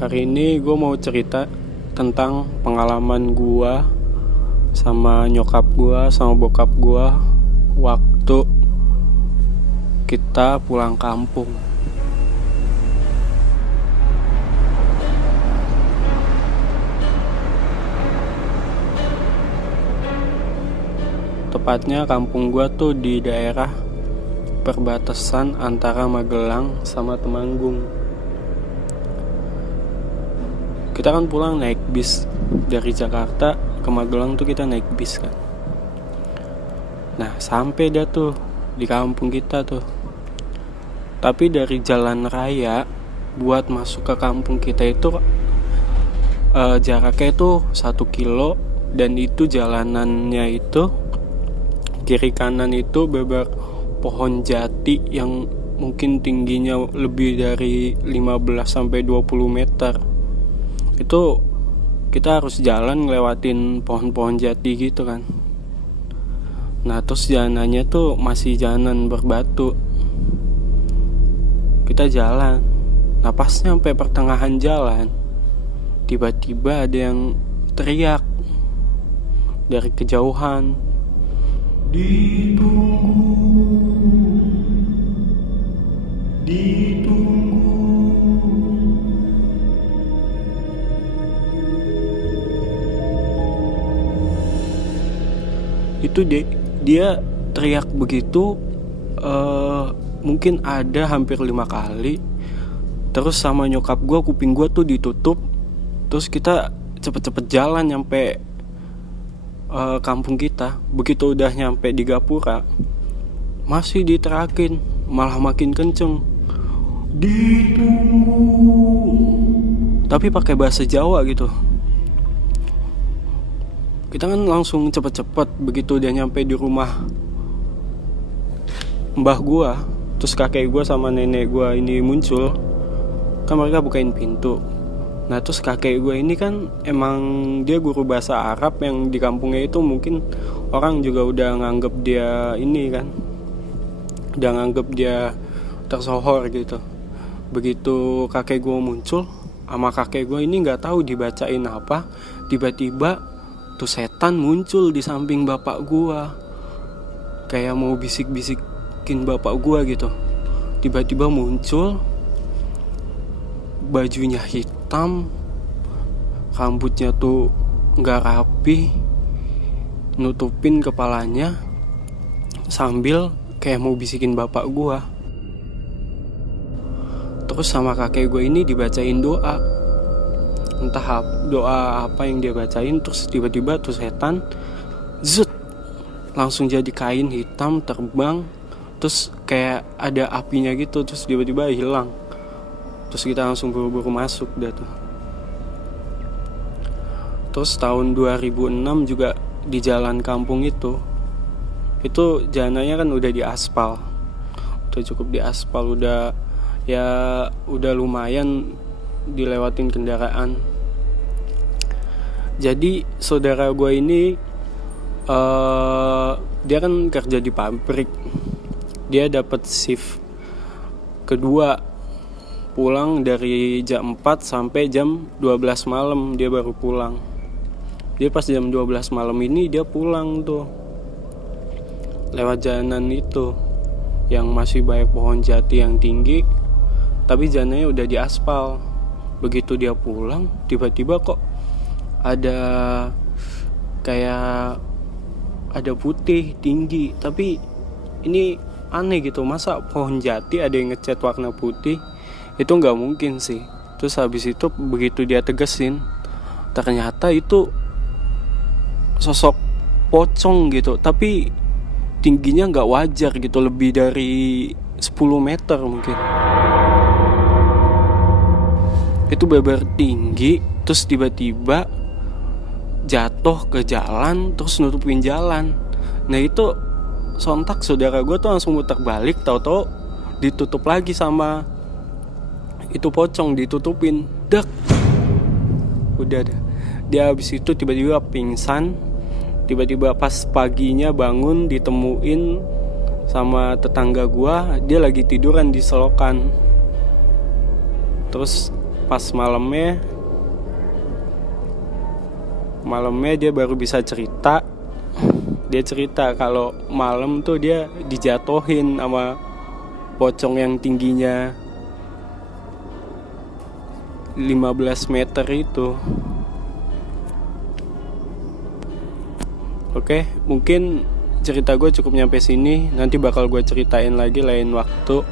Hari ini gue mau cerita tentang pengalaman gue sama nyokap gue sama bokap gue waktu kita pulang kampung. Tepatnya kampung gue tuh di daerah perbatasan antara Magelang sama Temanggung. Kita kan pulang naik bis dari Jakarta ke Magelang tuh kita naik bis kan. Nah sampai dah tuh di kampung kita tuh. Tapi dari jalan raya buat masuk ke kampung kita itu jaraknya itu 1 kilo. Dan itu jalanannya itu kiri kanan itu beber pohon jati yang mungkin tingginya lebih dari 15-20 meter. Itu kita harus jalan ngelewatin pohon-pohon jati gitu kan. Nah terus jalanannya tuh masih jalanan berbatu. Kita jalan. Nah pas nyampe pertengahan jalan, tiba-tiba ada yang teriak dari kejauhan, ditunggu. Itu dia teriak begitu mungkin ada hampir 5 kali. Terus sama nyokap gue, kuping gue tuh ditutup. Terus kita cepet-cepet jalan nyampe kampung kita. Begitu udah nyampe di Gapura, masih diterakin, malah makin kenceng, ditunggu, tapi pakai bahasa Jawa gitu. Kita kan langsung cepet-cepet. Begitu udah nyampe di rumah mbah gua, terus kakek gua sama nenek gua ini muncul, kan mereka bukain pintu. Nah terus kakek gua ini kan emang dia guru bahasa Arab yang di kampungnya itu, mungkin orang juga udah nganggep dia ini kan, udah nganggep dia tersohor gitu. Begitu kakek gua muncul, sama kakek gua ini nggak tahu dibacain apa, tiba-tiba tuh setan muncul di samping bapak gua, kayak mau bisik-bisikin bapak gua gitu. Tiba-tiba muncul, bajunya hitam, rambutnya tuh nggak rapi, nutupin kepalanya, sambil kayak mau bisikin bapak gua. Terus sama kakek gua ini dibacain doa, entah doa apa yang dia bacain. Terus tiba-tiba tuh setan zut, langsung jadi kain hitam terbang. Terus kayak ada apinya gitu, terus tiba-tiba hilang. Terus kita langsung buru-buru masuk dah tuh. Terus tahun 2006 juga di jalan kampung itu jalanannya kan udah diaspal, udah cukup diaspal, udah lumayan dilewatin kendaraan. Jadi saudara gue ini dia kan kerja di pabrik. Dia dapat shift kedua, pulang dari jam 4 sampai jam 12 malam dia baru pulang. Dia pas jam 12 malam ini dia pulang tuh lewat jalanan itu yang masih banyak pohon jati yang tinggi, tapi jalanannya udah diaspal. Begitu dia pulang, tiba-tiba kok ada kayak ada putih tinggi, tapi ini aneh gitu, masa pohon jati ada yang ngecat warna putih? Itu nggak mungkin sih. Terus habis itu begitu dia tegesin, ternyata itu sosok pocong gitu, tapi tingginya nggak wajar gitu, lebih dari 10 meter mungkin. Itu beber tinggi, terus tiba-tiba jatuh ke jalan, terus nutupin jalan. Nah itu sontak saudara gue tuh langsung muter balik, tahu-tahu ditutup lagi sama itu pocong, ditutupin, dak. Udah dah. Dia habis itu tiba-tiba pingsan. Tiba-tiba pas paginya bangun ditemuin sama tetangga gue, dia lagi tiduran di selokan. Terus pas malamnya dia baru bisa cerita. Dia cerita kalau malam tuh dia dijatohin sama pocong yang tingginya 15 meter itu. Oke, mungkin cerita gue cukup nyampe sini. Nanti bakal gue ceritain lagi lain waktu.